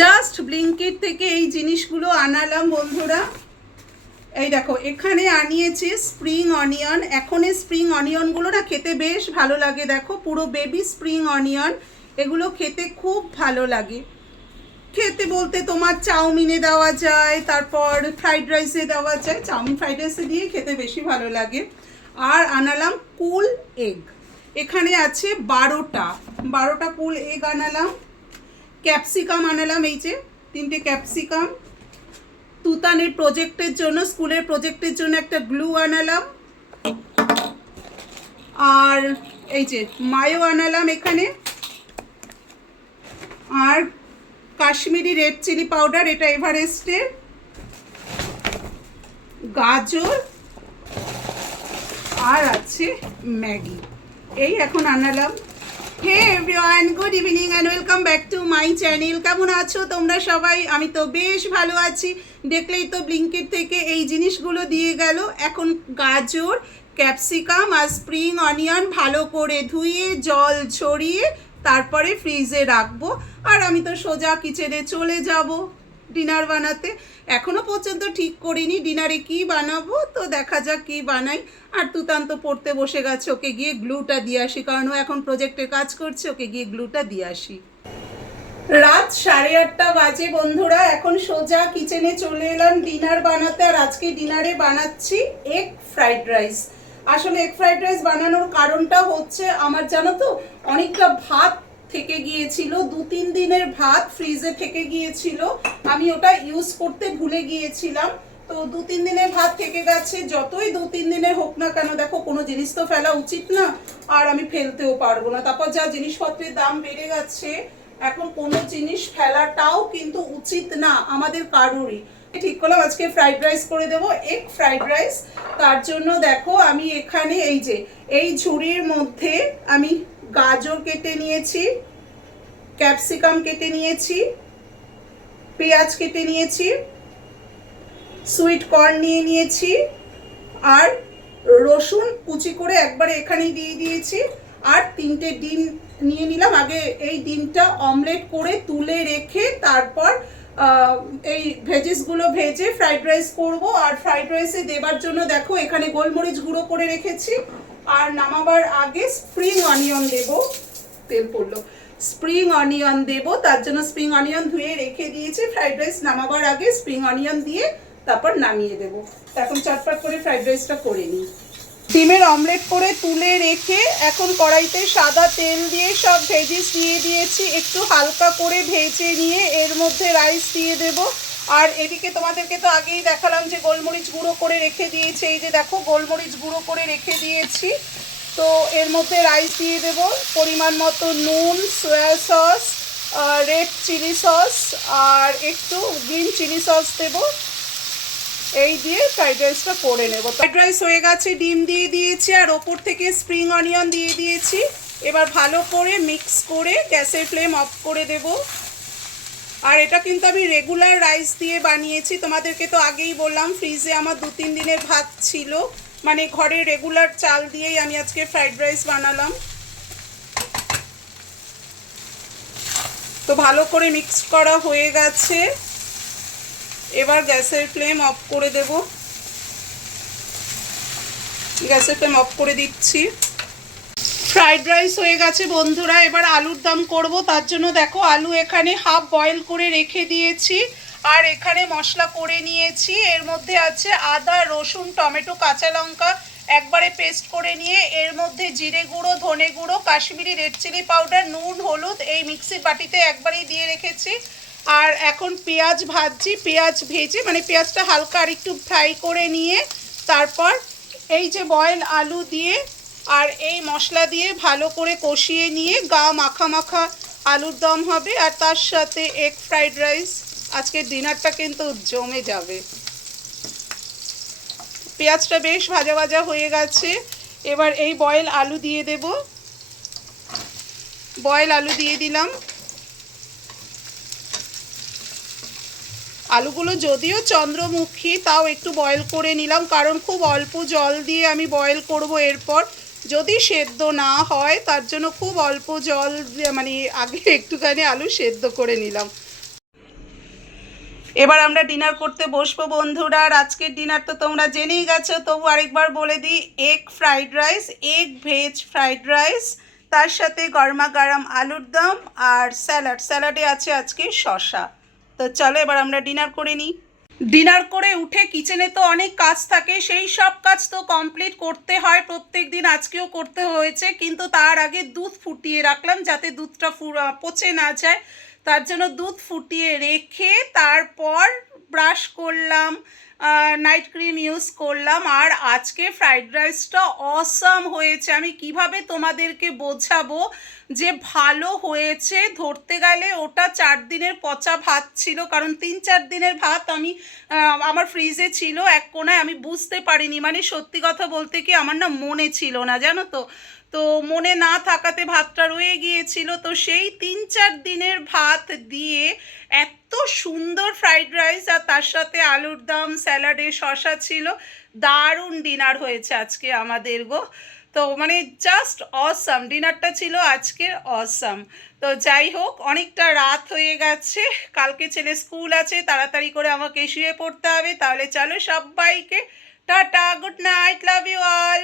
Just Blinkit থেকে এই জিনিসগুলো আনালাম, বন্ধুরা। এই দেখো, এখানে আনিয়েছি স্প্রিং অনিয়ন এখন এই স্প্রিং অনিয়নগুলো না খেতে বেশ ভালো লাগে, দেখো। পুরো বেবি স্প্রিং অনিয়ন এগুলো খেতে খুব ভালো লাগে। খেতে বলতে তোমার চাউমিনে দেওয়া যায়, তারপর ফ্রাইড রাইসে দেওয়া যায়। চাউমিন ফ্রাইড রাইসে দিয়ে খেতে বেশি ভালো লাগে। আর আনালাম কুল এগ এখানে আছে বারোটা। বারোটা কুল এগ আনালাম। ক্যাপসিকাম আনালাম এই যে, তিনটে ক্যাপসিকাম। তুতানের প্রজেক্টের জন্য, স্কুলের প্রজেক্টের জন্য একটা গ্লু আনালাম। আর এই যে, মায়ো আনালাম এখানে। আর কাশ্মীরি রেড চিলি পাউডার, এটা এভারেস্টের। গাজর। আর আছে ম্যাগি। এই এখন আনালাম। Hey everyone good evening and welcome back to my channel কেমন আছো তোমরা সবাই? আমি তো বেশ ভালো আছি। দেখলেই তো ব্লিঙ্কেট থেকে এই জিনিসগুলো দিয়ে গেল। এখন গাজর ক্যাপসিকাম আর স্প্রিং অনিয়ন ভালো করে ধুয়ে, জল ছড়িয়ে তারপরে ফ্রিজে রাখব। আর আমি তো সোজা কিচেনে চলে যাব। ডিনার বানাতে। এখনও পর্যন্ত ঠিক করিনি, ডিনারে কি বানাবো? তো দেখা যাক কি বানাই। আর তুতান্ত পড়তে বসে গেছে, ওকে গিয়ে গ্লুটা দিয়ে আসি, কারণ ও এখন প্রজেক্টে কাজ করছে, ওকে গিয়ে গ্লুটা দিয়ে আসি। রাত সাড়ে আটটা বাজে, বন্ধুরা, এখন সোজা কিচেনে চলে এলাম ডিনার বানাতে, আর আজকে ডিনারে বানাচ্ছি এগ ফ্রাইড রাইস আসলে এগ ফ্রাইড রাইস বানানোর কারণটা হচ্ছে, আমার জানো তো, অনেকটা ভাত থেকে গিয়েছিল, দু তিন দিনের ভাত ফ্রিজে থেকে গিয়েছিল। আমি ওটা ইউজ করতে ভুলে গিয়েছিলাম। তো দু তিন দিনের ভাত থেকে গেছে, যতই দু তিন দিনের হোক না কেন, দেখো কোনো জিনিস তো ফেলা উচিত না, আর আমি ফেলতেও পারব না। তারপর যা জিনিসপত্রের দাম বেড়ে গেছে, এখন কোনো জিনিস ফেলাটাও কিন্তু উচিত না আমাদের কারোরই। ঠিক করলাম, আজকে ফ্রাইড রাইস করে দেবো এগ ফ্রাইড রাইস তার জন্য দেখো, আমি এখানে এই যে, এই ঝুড়ির মধ্যে আমি গাজর কেটে নিয়েছি ক্যাপসিকাম কেটে নিয়েছি, পেঁয়াজ কেটে নিয়েছি সুইট কর্ন নিয়ে নিয়েছি, আর রসুন কুচি করে একবারে এখানেই দিয়ে দিয়েছি। আর তিনটে ডিম নিয়ে নিলাম। আগে এই ডিমটা অমলেট করে তুলে রেখে তারপর এই ভেজিসগুলো ভেজে ফ্রাইড রাইস করব। আর ফ্রাইড রাইসে দেবার জন্য দেখো, এখানে গোলমরিচ গুঁড়ো করে রেখেছি। আর নামাবার আগে স্প্রিং অনিয়ন দেব। তেল পড়ল। স্প্রিং অনিয়ন দেব, তার জন্য স্প্রিং অনিয়ন ধুয়ে রেখে দিয়েছি। ফ্রাইড রাইস নামাবার আগে স্প্রিং অনিয়ন দিয়ে তারপর নামিয়ে দেবো। এখন চটপট করে ফ্রাইড রাইসটা করে নিই। ডিমের অমলেট করে তুলে রেখে এখন কড়াইতে সাদা তেল দিয়ে সব ভেজিস দিয়ে দিয়েছি। একটু হালকা করে ভেজে নিয়ে এর মধ্যে রাইস দিয়ে দেব। আর এদিকে তোমাদেরকে তো আগেই দেখালাম যে গোলমরিচ গুঁড়ো করে রেখে দিয়েছি। এই যে দেখো, গোলমরিচ গুঁড়ো করে রেখে দিয়েছি। তো এর মধ্যে রাইস দিয়ে দেব। পরিমাণ মতো নুন, soya sauce red chilli sauce, আর একটু গ্রিন চিলি সস দেবো। এই দিয়ে ফ্রাইড রাইসটা করে নেব। ফ্রাইড রাইস হয়ে গেছে, ডিম দিয়ে দিয়েছি, আর ওপর থেকে স্প্রিং অনিয়ন দিয়ে দিয়েছি। এবার ভালো করে মিক্স করে গ্যাসের ফ্লেম অফ করে দেব। আর এটা কিন্তু আমি রেগুলার রাইস দিয়ে বানিয়েছি। তোমাদেরকে তো আগেই বললাম ফ্রিজে আমার দু তিন দিনের ভাত ছিল। মানে ঘরে রেগুলার চাল দিয়েই আমি আজকে ফ্রাইড রাইস বানালাম। তো ভালো করে মিক্স করা হয়ে গেছে। এবার গ্যাসের ফ্লেম অফ করে দেব। গ্যাসের ফ্লেম অফ করে দিচ্ছি। ফ্রাইড রাইস হয়ে গেছে বন্ধুরা, এবার আলুর দাম করব। তার জন্য দেখো আলু এখানে হাফ বয়েল করে রেখে দিয়েছি। আর এখানে মশলা করে নিয়েছি। এর মধ্যে আছে আদা, রসুন, টমেটো, কাঁচা লঙ্কা একবারে পেস্ট করে নিয়ে এর মধ্যে জিরে গুঁড়ো, ধনে গুঁড়ো, কাশ্মীরি রেড চিলি পাউডার, নুন, হলুদ এই মিক্সির বাটিতে একবারেই দিয়ে রেখেছি। আর এখন পেঁয়াজ ভাজছি, পেঁয়াজ ভেজে মানে পেঁয়াজটা হালকা আর একটু ফ্রাই করে নিয়ে তারপর এই যে বয়েল আলু দিয়ে আর এই মশলা দিয়ে ভালো করে কষিয়ে নিয়ে গা মাখা মাখা আলুর দম হবে। আর তার সাথে এগ ফ্রাইড রাইস আজকের ডিনারটা কিন্তু জমে যাবে। পেঁয়াজটা বেশ ভাজা ভাজা হয়ে গেছে। এবার এই বয়েল আলু দিয়ে দেব। বয়েল আলু দিয়ে দিলাম। আলুগুলো যদিও চন্দ্রমুখী, তাও একটু বয়েল করে নিলাম, কারণ খুব অল্প জল দিয়ে আমি বয়েল করব এরপর। যদি সেদ্ধ না হয়, তার জন্য খুব অল্প জল মানে আগে একটুখানি আলু সেদ্ধ করে নিলাম। এবার আমরা ডিনার করতে বসবো, বন্ধুরা। আর আজকের ডিনার তো তোমরা জেনেই গেছো, তবু আরেকবার বলে দিই egg fried rice egg veg fried rice তার সাথে গরমা গরম আলুর দম আর স্যালাড স্যালাডে আছে আজকে শশা তো চলো এবার আমরা ডিনার করে নিই। ডিনার করে উঠে কিচেনে তো অনেক কাজ থাকে, সেই সব কাজ তো কমপ্লিট করতে হয়, প্রত্যেক দিন আজকেও করতে হয়েছে, কিন্তু তার আগে দুধ ফুটিয়ে রাখলাম, যাতে দুধটা পচে না যায়। তার জন্য দুধ ফুটিয়ে রেখে তারপর ব্রাশ করলাম নাইট ক্রিম ইউজ করলাম, আর আজকে ফ্রাইড রাইসটা অসাম হয়েছে। আমি কীভাবে তোমাদেরকে বোঝাবো যে ভালো হয়েছে? ধরতে গেলে ওটা চার দিনের পচা ভাত ছিল, কারণ তিন চার দিনের ভাত আমি আমার ফ্রিজে ছিল এক কোনায়, আমি বুঝতে পারিনি। মানে সত্যি কথা বলতে কি আমার না মনে ছিল না, জানো তো? তো মনে না থাকাতে ভাতটা রয়ে গিয়েছিল। তো সেই তিন চার দিনের ভাত দিয়ে এত সুন্দর ফ্রাইড রাইস আর তার সাথে আলুর দম স্যালাডে শশা ছিল। দারুণ ডিনার হয়েছে আজকে আমাদের গো। তো মানে জাস্ট অসাম ডিনারটা ছিল আজকের অসাম তো যাই হোক, অনেকটা রাত হয়ে গেছে। কালকে ছেলে স্কুল আছে, তাড়াতাড়ি করে আমাকে শুয়ে পড়তে হবে। তাহলে চলো সবাইকে, tata good night love you all